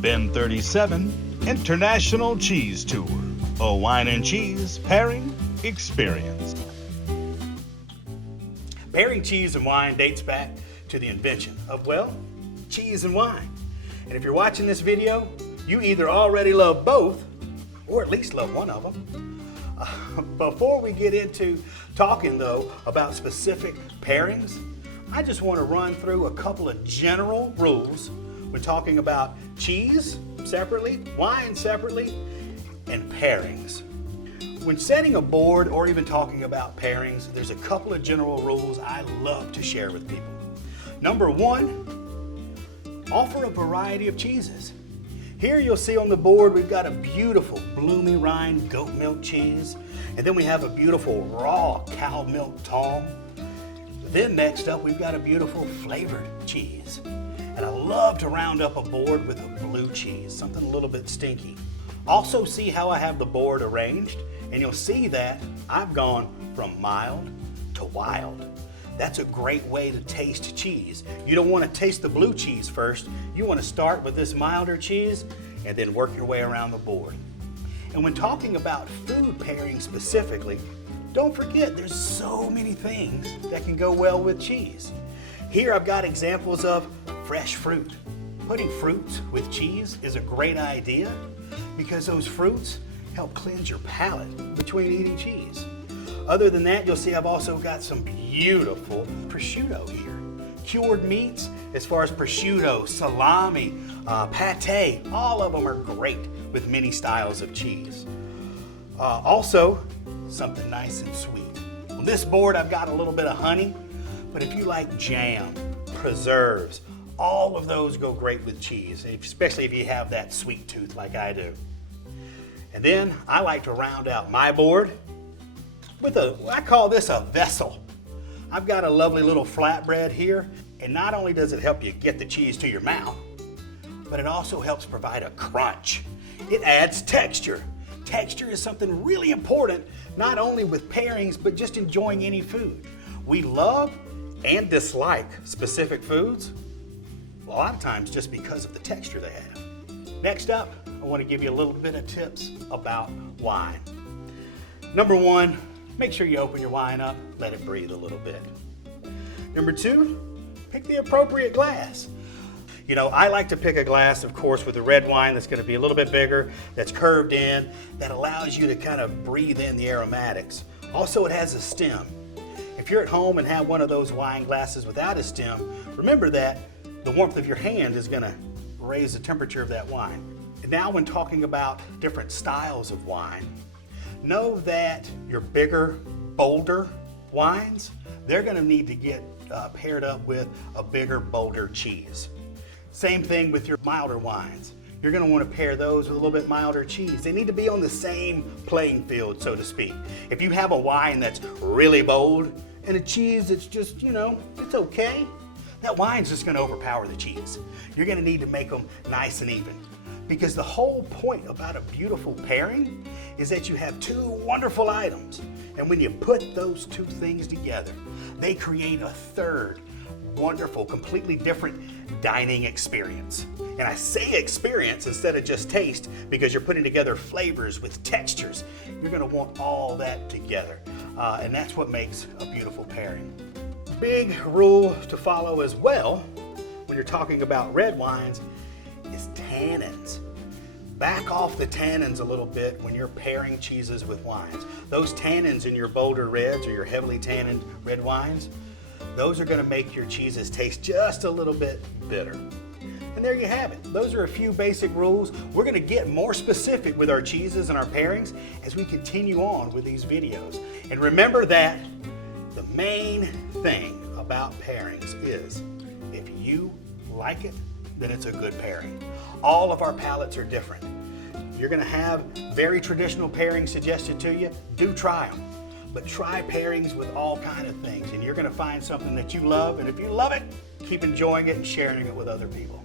Ben 37 International Cheese Tour, a wine and cheese pairing experience. Pairing cheese and wine dates back to the invention of, well, cheese and wine. And if you're watching this video, you either already love both, or at least love one of them. Before we get into talking, though, about specific pairings, I just want to run through a couple of general rules when talking about cheese separately, wine separately, and pairings. When setting a board or even talking about pairings, there's a couple of general rules I love to share with people. Number one, offer a variety of cheeses. Here you'll see on the board we've got a beautiful bloomy rind goat milk cheese, and then we have a beautiful raw cow milk tom. Then next up we've got a beautiful flavored cheese. And I love to round up a board with a blue cheese, something a little bit stinky. Also see how I have the board arranged, and you'll see that I've gone from mild to wild. That's a great way to taste cheese. You don't want to taste the blue cheese first. You want to start with this milder cheese and then work your way around the board. And when talking about food pairing specifically, don't forget there's so many things that can go well with cheese. Here I've got examples of fresh fruit. Putting fruits with cheese is a great idea because those fruits help cleanse your palate between eating cheese. Other than that, you'll see I've also got some beautiful prosciutto here. Cured meats, as far as prosciutto, salami, pate, all of them are great with many styles of cheese. Also, something nice and sweet. On this board, I've got a little bit of honey, but if you like jam, preserves, all of those go great with cheese, especially if you have that sweet tooth like I do. And then I like to round out my board with I call this a vessel. I've got a lovely little flatbread here, and not only does it help you get the cheese to your mouth, but it also helps provide a crunch. It adds texture. Texture is something really important, not only with pairings, but just enjoying any food. We love and dislike specific foods, a lot of times just because of the texture they have. Next up, I want to give you a little bit of tips about wine. Number one, make sure you open your wine up, let it breathe a little bit. Number two, pick the appropriate glass. You know, I like to pick a glass, of course, with a red wine that's going to be a little bit bigger, that's curved in, that allows you to kind of breathe in the aromatics. Also, it has a stem. If you're at home and have one of those wine glasses without a stem, remember that the warmth of your hand is going to raise the temperature of that wine. And now when talking about different styles of wine, know that your bigger, bolder wines, they're going to need to get paired up with a bigger, bolder cheese. Same thing with your milder wines. You're going to want to pair those with a little bit milder cheese. They need to be on the same playing field, so to speak. If you have a wine that's really bold and a cheese that's just, it's okay, that wine's just going to overpower the cheese. You're going to need to make them nice and even. Because the whole point about a beautiful pairing is that you have two wonderful items. And when you put those two things together, they create a third wonderful, completely different dining experience. And I say experience instead of just taste because you're putting together flavors with textures. You're going to want all that together. And that's what makes a beautiful pairing. Big rule to follow as well when you're talking about red wines is tannins. Back off the tannins a little bit when you're pairing cheeses with wines. Those tannins in your bolder reds or your heavily tanned red wines, those are going to make your cheeses taste just a little bit bitter. And there you have it. Those are a few basic rules. We're going to get more specific with our cheeses and our pairings as we continue on with these videos. And remember that the main thing about pairings is if you like it, then it's a good pairing. All of our palates are different. You're going to have very traditional pairings suggested to you. Do try them. But try pairings with all kinds of things, and you're going to find something that you love. And if you love it, keep enjoying it and sharing it with other people.